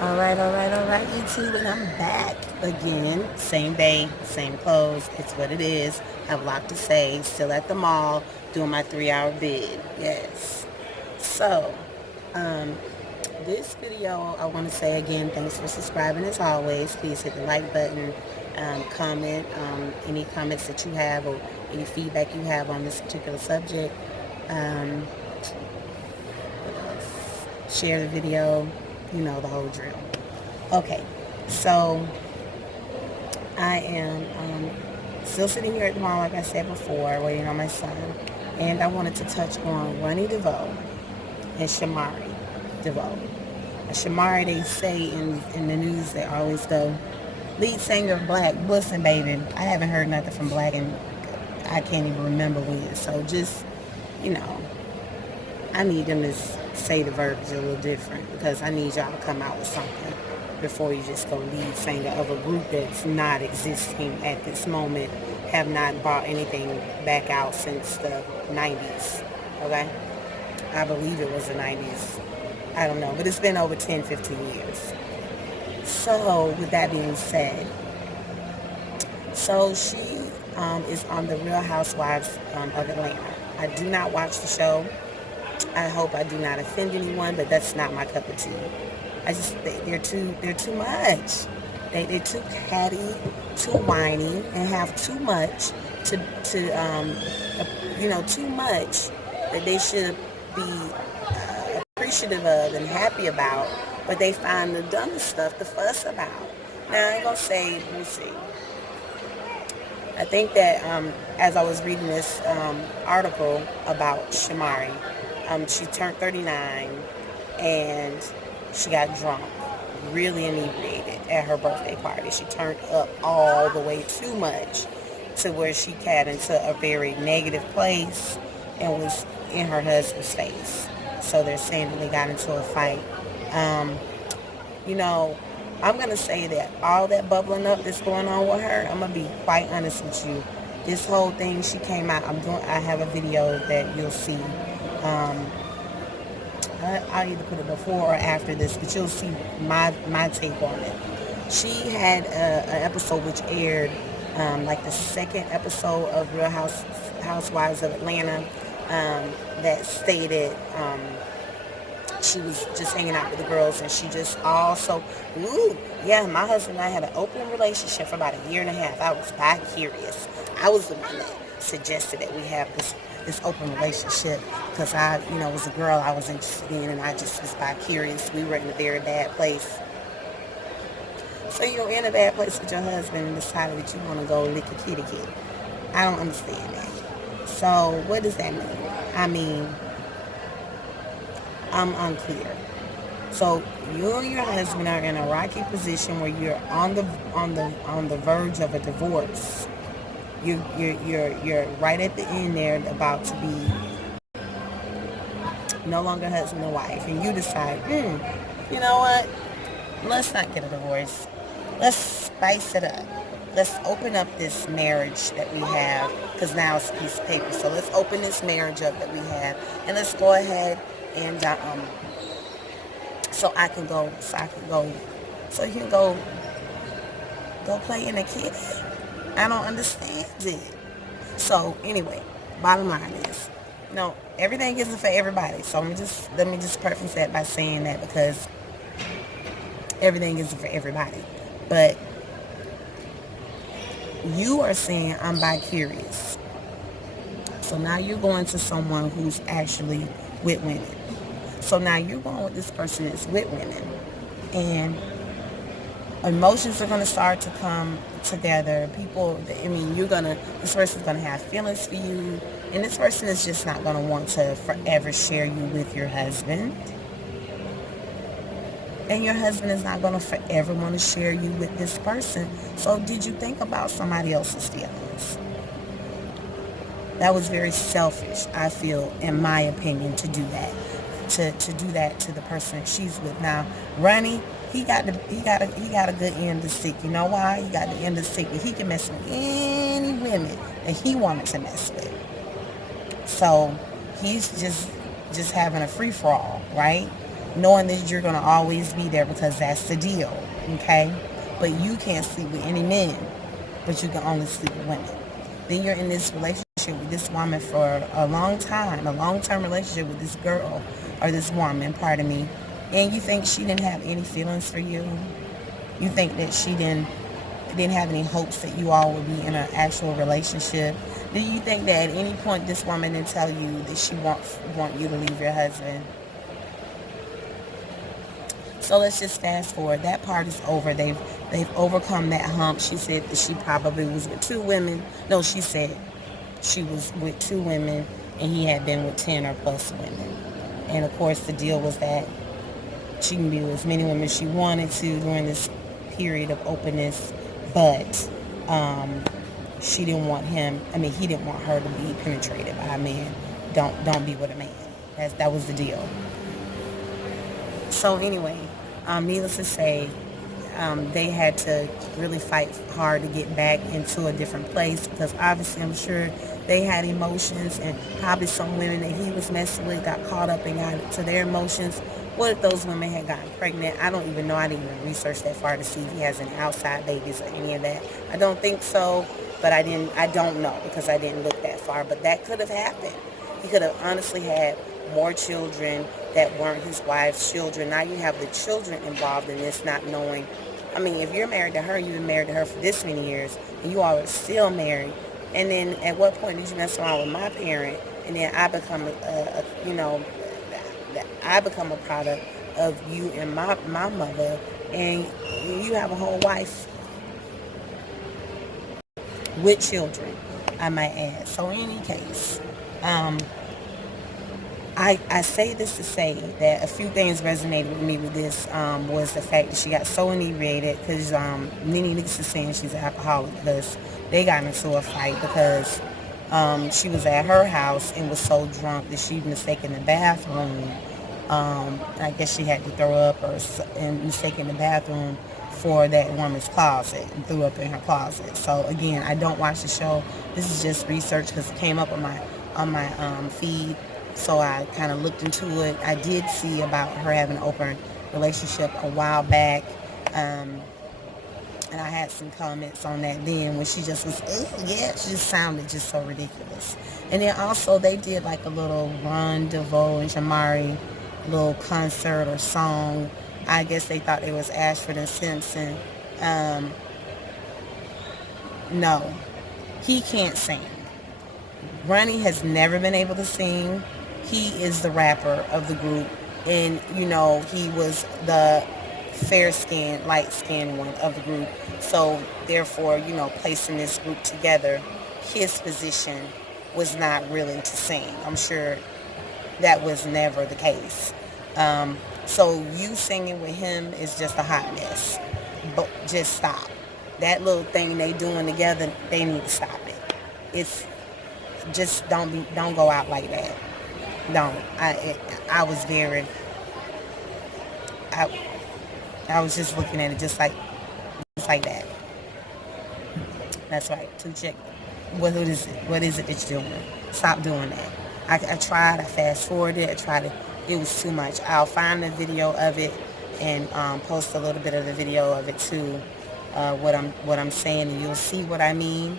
All right, YouTube, and I'm back again. Same day, same clothes. It's what it is. Have a lot to say. Still at the mall, doing my 3-hour bid. Yes. So, um, this video, I want to say again, thanks for subscribing as always. Please hit the like button, comment, any comments that you have or any feedback you have on this particular subject. Um, what else? Share the video, the whole drill. Okay, so I am still sitting here at the mall, like I said before, waiting on my son. And I wanted to touch on Ronnie Dovoe and Shamari Dovoe. Shamari, they say in the news, they always go, lead singer of Black, Bussin' Baby. I haven't heard nothing from Black and I can't even remember when. So just, you know, I need them to say the verbiage a little different because I need y'all to come out with something before you just go lead singer of a group that's not existing at this moment, have not brought anything back out since the 90s, okay? I believe it was the 90s. I don't know, but it's been over 10, 15 years. So with that being said, so she is on the Real Housewives of Atlanta. I do not watch the show. I hope I do not offend anyone, but that's not my cup of tea. They're too much. They're too catty, too whiny, and have too much to too much that they should be appreciative of and happy about, but they find the dumbest stuff to fuss about. Now I ain't gonna say, let me see. I think that as I was reading this article about Shamari, she turned 39 and she got drunk, really inebriated at her birthday party. She turned up all the way too much to where she got into a very negative place and was in her husband's face. So they're saying that they got into a fight. You know, I'm going to say that all that bubbling up that's going on with her, I'm going to be quite honest with you. This whole thing, she came out, I have a video that you'll see. I'll either put it before or after this, but you'll see my take on it. She had an episode which aired like the second episode of Real Housewives of Atlanta that stated she was just hanging out with the girls and she just also, my husband and I had an open relationship for about a year and a half. I was bi-curious. I was the one that suggested that we have this open relationship because I, was a girl I was interested in and I just was bi-curious. We were in a very bad place. So you're in a bad place with your husband and decided that you want to go lick a kitty cat. I don't understand that. So what does that mean? I mean, I'm unclear. So you and your husband are in a rocky position where you're on the verge of a divorce. You're right at the end there, about to be no longer husband and wife, and you decide, you know what? Let's not get a divorce. Let's spice it up. Let's open up this marriage that we have, because now it's a piece of paper. So let's open this marriage up that we have, and let's go ahead and so you can go play in a kitty. I don't understand it. So anyway, bottom line is, everything isn't for everybody. So let me just preface that by saying that, because everything isn't for everybody. But you are saying I'm bi-curious. So now you're going to someone who's actually with women. So now you're going with this person that's with women. And emotions are going to start to come together. This person's going to have feelings for you. And this person is just not going to want to forever share you with your husband. And your husband is not going to forever want to share you with this person. So did you think about somebody else's feelings? That was very selfish, I feel, in my opinion, to do that. To do that to the person she's with. Now, Ronnie, he got a good end to stick. You know why? He got the end to stick. He can mess with any women that he wanted to mess with. So he's just having a free for all, right? knowing that you're going to always be there because that's the deal, okay? But you can't sleep with any men, but you can only sleep with women. Then you're in this relationship with this woman for a long time, a long-term relationship with this girl or this woman, pardon me, and you think she didn't have any feelings for you. You think that she didn't have any hopes that you all would be in an actual relationship. Do you think that at any point this woman didn't tell you that she want you to leave your husband? So let's just fast forward. That part is over. They've overcome that hump. She said that she probably was with two women. No, she said she was with two women and he had been with 10 or plus women. And of course the deal was that she can be with as many women as she wanted to during this period of openness, but she didn't want him. I mean, he didn't want her to be penetrated by a man. Don't be with a man. That was the deal. So anyway, needless to say, they had to really fight hard to get back into a different place because obviously I'm sure they had emotions, and probably some women that he was messing with got caught up and got into their emotions. What if those women had gotten pregnant? I don't even know. I didn't even research that far to see if he has any outside babies or any of that. I don't think so, but I don't know because I didn't look that far. But that could have happened. He could have honestly had more children that weren't his wife's children. Now you have the children involved in this, not knowing. I mean, if you're married to her, you've been married to her for this many years, and you all are still married. And then at what point did you mess around with my parent? And then I become I become a product of you and my mother, and you have a whole wife with children, I might add. So in any case, I say this to say that a few things resonated with me with this was the fact that she got so inebriated because Nene Leakes is saying she's an alcoholic because they got into a fight because she was at her house and was so drunk that she mistaken the bathroom. I guess she had to throw up and mistaken the bathroom for that woman's closet and threw up in her closet. So again, I don't watch the show. This is just research because it came up on my feed. So I kind of looked into it. I did see about her having an open relationship a while back. And I had some comments on that then when she just was, yeah, she just sounded just so ridiculous. And then also they did like a little Ronnie Dovoe and Shamari little concert or song. I guess they thought it was Ashford and Simpson. No, he can't sing. Ronnie has never been able to sing. He is the rapper of the group, and he was the fair-skinned, light-skinned one of the group. So therefore, placing this group together, his position was not really to sing. I'm sure that was never the case. So you singing with him is just a hot mess. But just stop. That little thing they doing together, they need to stop it. It's just don't go out like that. Don't. I was very. I was just looking at it just like that. That's right. To check. What is it? What is it that you're doing? Stop doing that. I tried. I fast forwarded. I tried to. It was too much. I'll find the video of it and post a little bit of the video of it too. What I'm saying, and you'll see what I mean.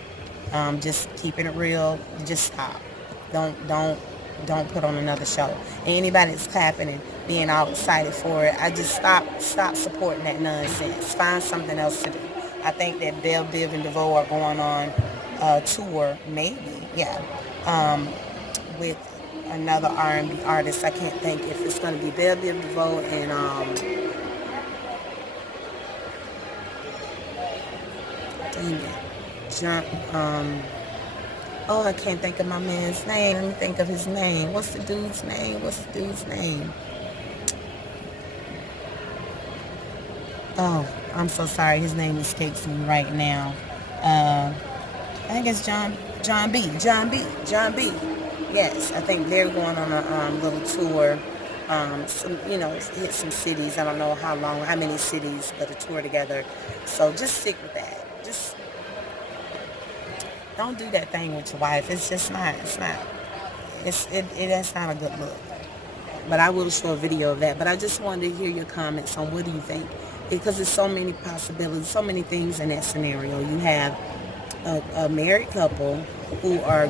Just keeping it real. Just stop. Don't put on another show. And anybody that's clapping and being all excited for it, I just stop supporting that nonsense. Find something else to do. I think that Belle Biv and Devoe are going on a tour, maybe, yeah, with another R&B artist. I can't think if it's going to be Belle Biv DeVoe and dang it, oh, I can't think of my man's name. Let me think of his name. What's the dude's name? Oh, I'm so sorry. His name escapes me right now. I think it's John B. Yes, I think they're going on a little tour. Hit some cities. I don't know how many cities, but a tour together. So just stick with that. Just don't do that thing with your wife. It's just not. That's not a good look. But I will show a video of that. But I just wanted to hear your comments on what do you think, because there's so many possibilities, so many things in that scenario. You have a married couple who are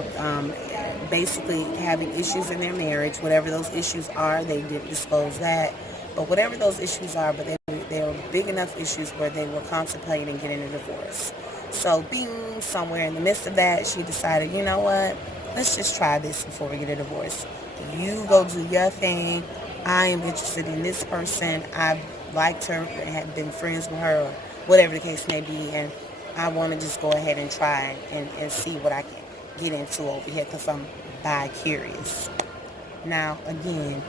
basically having issues in their marriage. Whatever those issues are, they didn't disclose that. But whatever those issues are, but they were big enough issues where they were contemplating getting a divorce. So being somewhere in the midst of that, she decided, you know what, let's just try this before we get a divorce. You go do your thing. I am interested in this person. I've liked her and have been friends with her, or whatever the case may be, and I want to just go ahead and try and see what I can get into over here because I'm bi-curious. Now, again,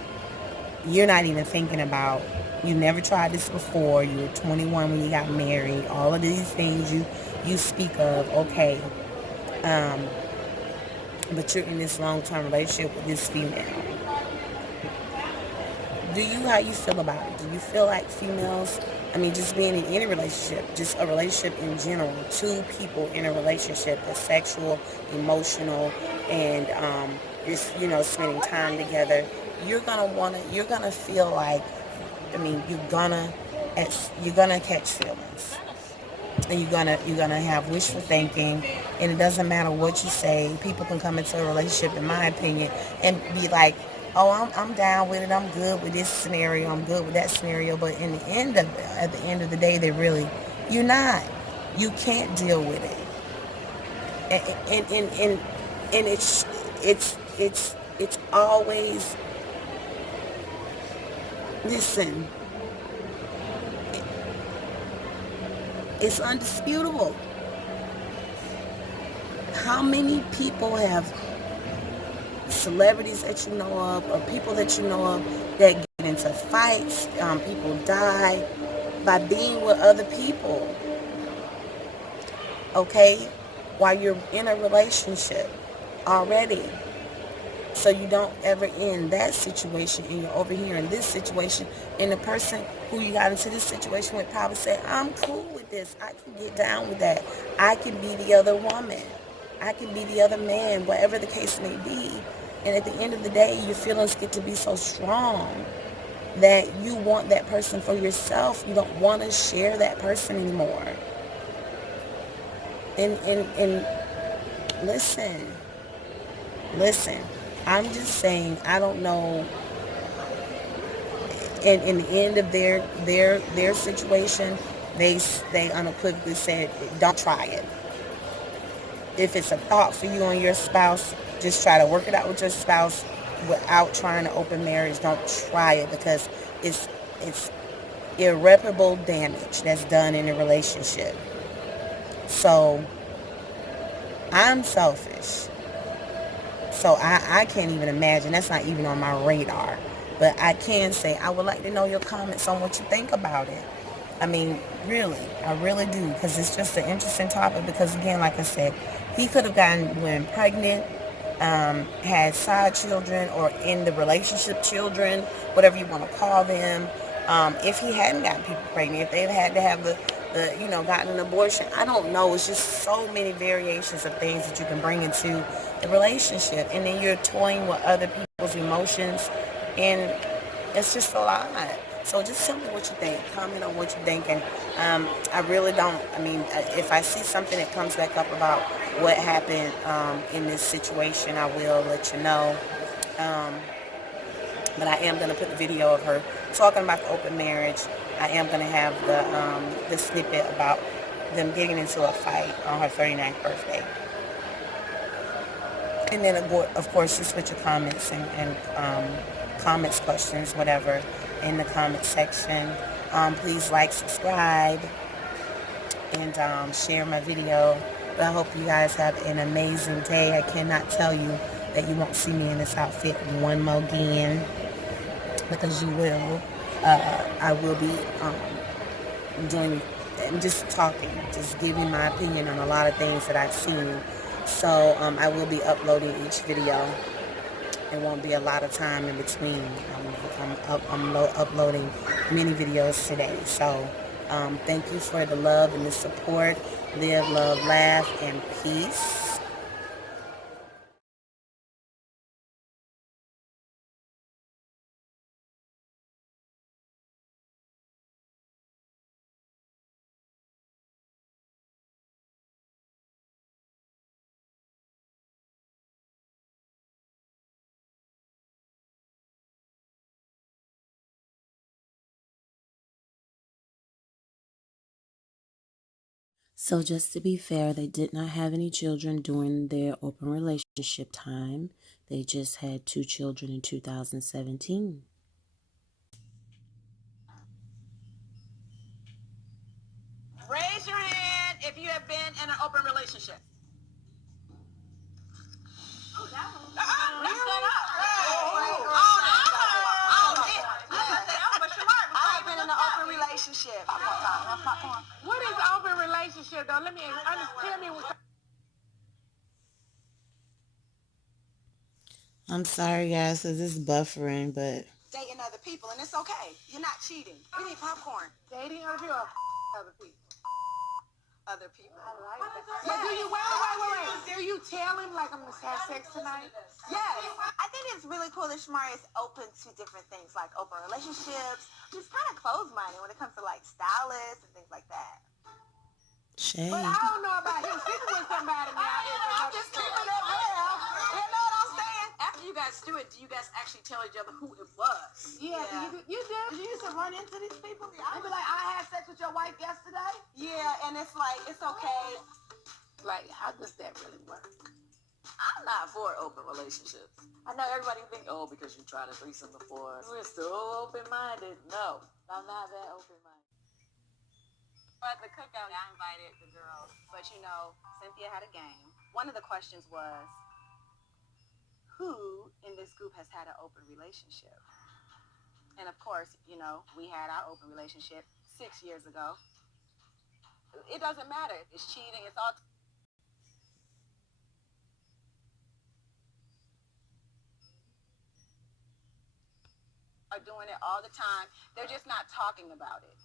you're not even thinking about, you never tried this before, you were 21 when you got married, all of these things you speak of, okay, but you're in this long-term relationship with this female. How you feel about it? Do you feel like females, I mean, just being in any relationship, just a relationship in general, two people in a relationship that's sexual, emotional, and just, spending time together, you're gonna feel like, I mean, you're gonna catch feelings. And you're gonna have wishful thinking, and it doesn't matter what you say. People can come into a relationship, in my opinion, and be like, "Oh, I'm down with it. I'm good with this scenario. I'm good with that scenario." But at the end of the day, you're not. You can't deal with it, and it's always, listen. It's undisputable. How many people have, celebrities that you know of, or people that you know of, that get into fights? People die by being with other people, okay, while you're in a relationship already. So you don't ever end that situation, and you're over here in this situation, and the person who you got into this situation with probably said, I'm cool with this. I can get down with that. I can be the other woman. I can be the other man, whatever the case may be. And at the end of the day, your feelings get to be so strong that you want that person for yourself. You don't want to share that person anymore. And listen, I'm just saying, I don't know. And in the end of their situation, they unequivocally said, don't try it. If it's a thought for you and your spouse, just try to work it out with your spouse without trying to open marriage. Don't try it, because it's irreparable damage that's done in a relationship. So I'm selfish. So I can't even imagine. That's not even on my radar. But I can say, I would like to know your comments on what you think about it. I mean, really, I really do, because it's just an interesting topic. Because again, like I said, he could have gotten women pregnant, had side children, or in the relationship children, whatever you want to call them. If he hadn't gotten people pregnant, if they've had to have gotten an abortion, I don't know. It's just so many variations of things that you can bring into the relationship, and then you're toying with other people's emotions, and it's just a lot. So just tell me what you think. Comment on what you think. And I really don't, I mean, if I see something that comes back up about what happened in this situation, I will let you know. But I am going to put the video of her talking about the open marriage. I am going to have the snippet about them getting into a fight on her 39th birthday. And then, of course, just put your comments and comments, questions, whatever, in the comment section. Please like, subscribe, and share my video. But I hope you guys have an amazing day. I cannot tell you that you won't see me in this outfit one more again, because you will. I will be doing, just talking, just giving my opinion on a lot of things that I've seen. So I will be uploading each video. There won't be a lot of time in between. I'm uploading many videos today. So thank you for the love and the support. Live, love, laugh, and peace. So just to be fair, they did not have any children during their open relationship time. They just had 2 children in 2017. Raise your hand if you have been in an open relationship. Oh, that one. I've been in an open relationship. What is open relationship, though? Let me tell me what. I'm sorry, guys, because it's buffering, but... Dating other people, and it's okay. You're not cheating. We need popcorn. Dating other people or other people? Other people. I like that. But do you, wait. Do you tell him, like, I'm going to have sex tonight? Yes. I think it's really cool that Shamari is open to different things, like open relationships. She's kind of closed-minded when it comes to, like, stylists and things like that. Shame. But I don't know about him sleeping with somebody now. I'm just keeping it real. You know what I'm saying? After you guys do it, do you guys actually tell each other who it was? Yeah. You do? Did you used to run into these people? I'd be like, I had sex with your wife yesterday? Yeah, and it's like, it's okay. Like, how does that really work? I'm not for open relationships. I know everybody think, oh, because you tried a threesome before. We're so open-minded. No, I'm not that open-minded. At the cookout, I invited the girls, but you know, Cynthia had a game. One of the questions was, who in this group has had an open relationship? And of course, you know, we had our open relationship 6 years ago. It doesn't matter. It's cheating. It's all... are doing it all the time. They're just not talking about it.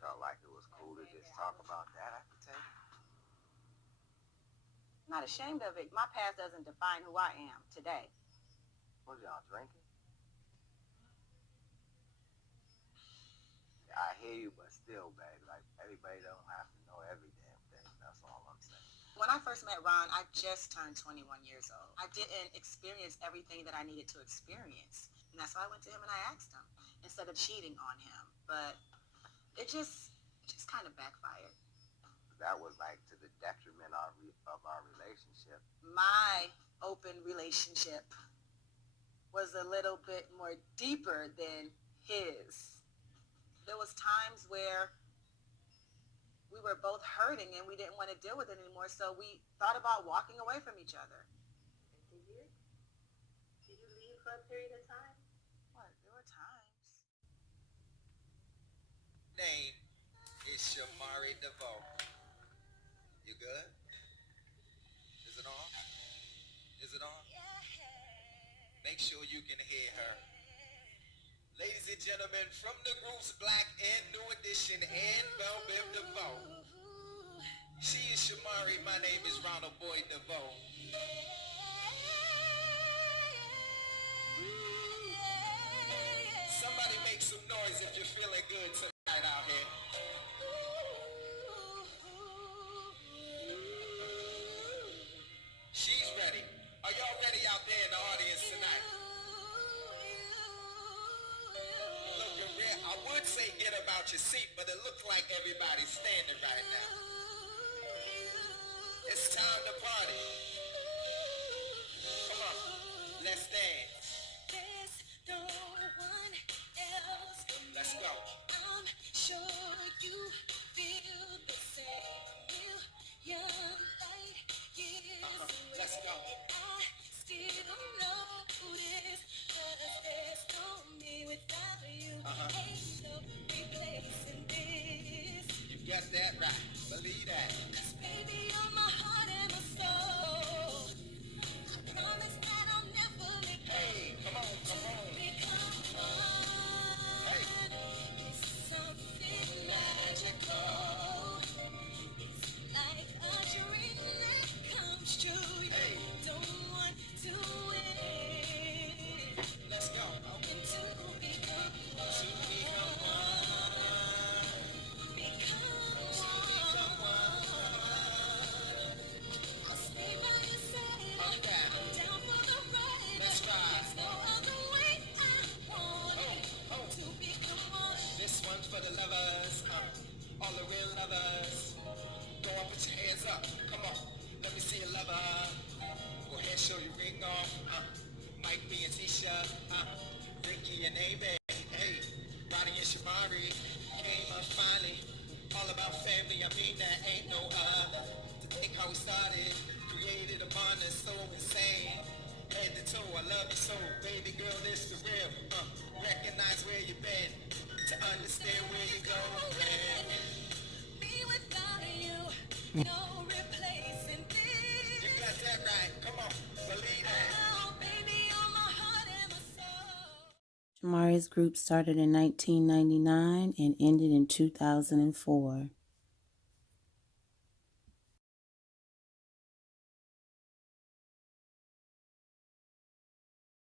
Felt like it was cool to just talk about that. I could take it. I'm not ashamed of it. My past doesn't define who I am today. What y'all drinking? Yeah, I hear you, but still, babe, like everybody don't have to know every damn thing. That's all I'm saying. When I first met Ron, I just turned 21 years old. I didn't experience everything that I needed to experience. And that's why I went to him and I asked him instead of cheating on him. But it just kind of backfired. That was like to the detriment of our relationship. My open relationship was a little bit more deeper than his. There was times where we were both hurting and we didn't want to deal with it anymore, so we thought about walking away from each other. Did you? Did you leave for a period of time? What? There were times. Name is Shamari Dovoe. You good? Is it on? Is it on? Make sure you can hear her. Ladies and gentlemen, from the groups Black and New Edition and Velvet Dovoe. She is Shamari. My name is Ronald Boy Dovoe. Somebody make some noise if you're feeling good tonight out here. She's ready. Are y'all ready out there in the audience tonight? Looking real. I would say get up out your seat, but it looks like everybody's standing right now. It's time to party. Come on, let's dance. There's no one else. Let's go. I'm sure you feel the same. Young light years away. Let's go. I still notice 'cause there's no me without you. Ain't no replacing this. You got that right. Believe that. 'Cause baby, you're my heart and my soul. I promise that I'll never let go. Hey, come on, come on. Become one. Hey. It's something magical. It's like a dream that comes true. Hey. You don't want to win. Let's go. And to become one. To become one. Become one. I'll stay by your side. I'm down. I'm down for the ride. Let's ride. There's no other way I want Oh, oh. to become one. This one's for the lovers. lovers. Go on, put your hands up. Come on, let me see you lover. Go ahead, show your ring off. Mike, me and Tisha. Ricky and Amy. Hey, Ronnie and Shamari came up finally. All about family, I mean that ain't no other. To think how we started, created a bond that's so insane. Head to toe, I love you so, baby girl, this the real. Recognize where you've been, to understand where you're going. Me without you, no replacing this. You got that right, come on, believe that. Oh, baby, you're my heart and my soul. Shamari's group started in 1999 and ended in 2004.